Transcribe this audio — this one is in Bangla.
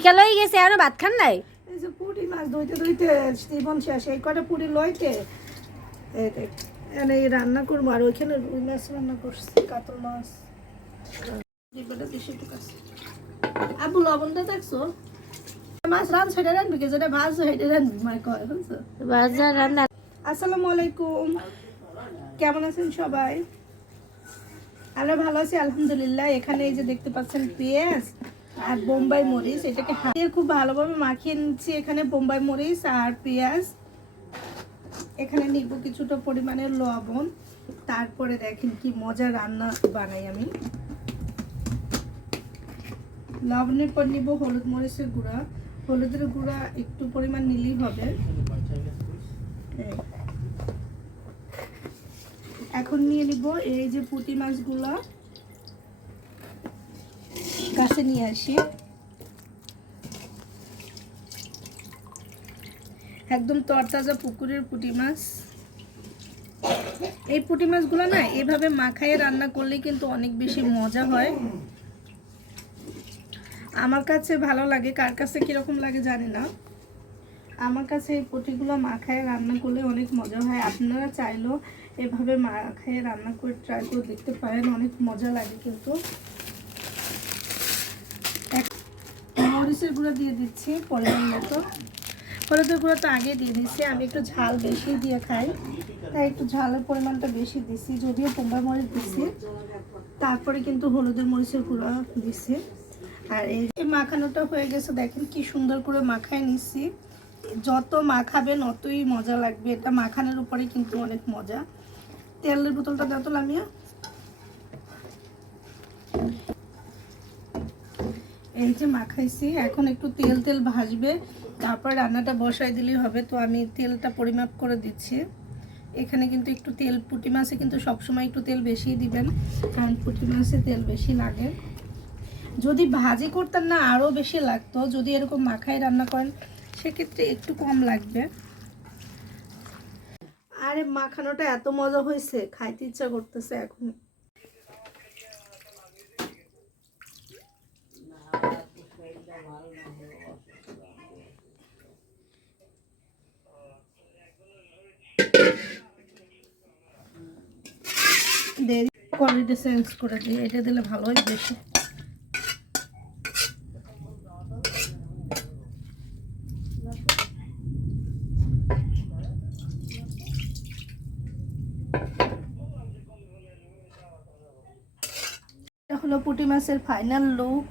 বিকাল হয়ে গেছে আরও ভাত খান নাই? এই যে পুরি মাছ ধুইতে ধুইতে জীবন শেষ এই কটা পুরি লইতে এই রান্না করব আর ওইখানে রুই মাছ রান্না করছি কাতল মাছ। আবু লবণটা দেখছ? মাছ সেটা কে? যেটা ভাজ সেটা কয় বুঝছ? রান্না। আসসালামু আলাইকুম। কেমন আছেন সবাই? আমরা ভালো আছি আলহামদুলিল্লাহ। এখানে এই যে দেখতে পাচ্ছেন পেঁয়াজ আর বোম্বাই মরিচ, এটাকে হাতে খুব ভালোভাবে মাখিয়ে নিচ্ছি এখানে বোম্বাই মরিচ আর পেঁয়াজ। এখানে নিব কিছুটা পরিমাণে লবণ। তারপরে দেখেন কি মজা রান্না বানাই আমি। লবণের পর নিব হলুদ মরিচের গুঁড়া। হলুদের গুঁড়া একটু পরিমাণ নিলেই হবে। এই। এখন নিয়ে নিব এই যে পুঁটি মাছগুলো। কাছে নিয়ে আসি। একদম তরতাজা পুকুরের পুঁটি মাছ। এই পুঁটি মাছগুলো না এভাবে মাখায় রান্না করলে কিন্তু অনেক বেশি মজা হয়। আমার কাছে ভালো লাগে, কার কাছে কীরকম লাগে জানি না। আমার কাছে এই পুঁটিগুলো মাখায় রান্না করলে অনেক মজা হয়। আপনারা চাইলেও এভাবে মাখায় রান্না করে ট্রাই করে দেখতে পারেন, অনেক মজা লাগে কিন্তু। মরিচের গুঁড়ো দিয়ে দিচ্ছি পরিমাণ মতো। হলুদের গুঁড়ো তো আগে দিয়ে দিচ্ছি আমি একটু ঝাল বেশি দিয়ে খাই। তাই একটু ঝালের পরিমাণটা বেশি দিচ্ছি যদিও পোম্বা মরিচ দিচ্ছি তারপরে কিন্তু হলুদের মরিচের গুঁড়ো দিচ্ছি আর এই মাখানোটা হয়ে গেছে, দেখেন কি সুন্দর করে মাখায় নিচ্ছি যত মাখাবেন অতই মজা লাগবে, এটা মাখানোর উপরে কিন্তু অনেক মজা। তেলের বোতলটা দাও তো লামিয়া। এই যে মাখাইছি, এখন একটু তেল তেল ভাজবে, তারপর রান্নাটা বসাই দিলেই হবে। তো আমি তেলটা পরিমাপ করে দিচ্ছি। এখানে কিন্তু একটু তেল, পুঁটি মাছে কিন্তু সবসময় একটু তেল বেশি দিবেন, কারণ পুঁটি মাছে তেল বেশি লাগে। যদি ভাজি করতেন না, আরও বেশি লাগতো। যদি এরকম মাখায় রান্না করেন, সেক্ষেত্রে একটু কম লাগবে। আরে, মাখানোটা এত মজা হয়েছে, খাইতে ইচ্ছা করতেছে এখন। কোয়ালিটি করে দিই এটা দিলে ভালো হয় বেশি। হলো পুঁটি মাছের ফাইনাল লুক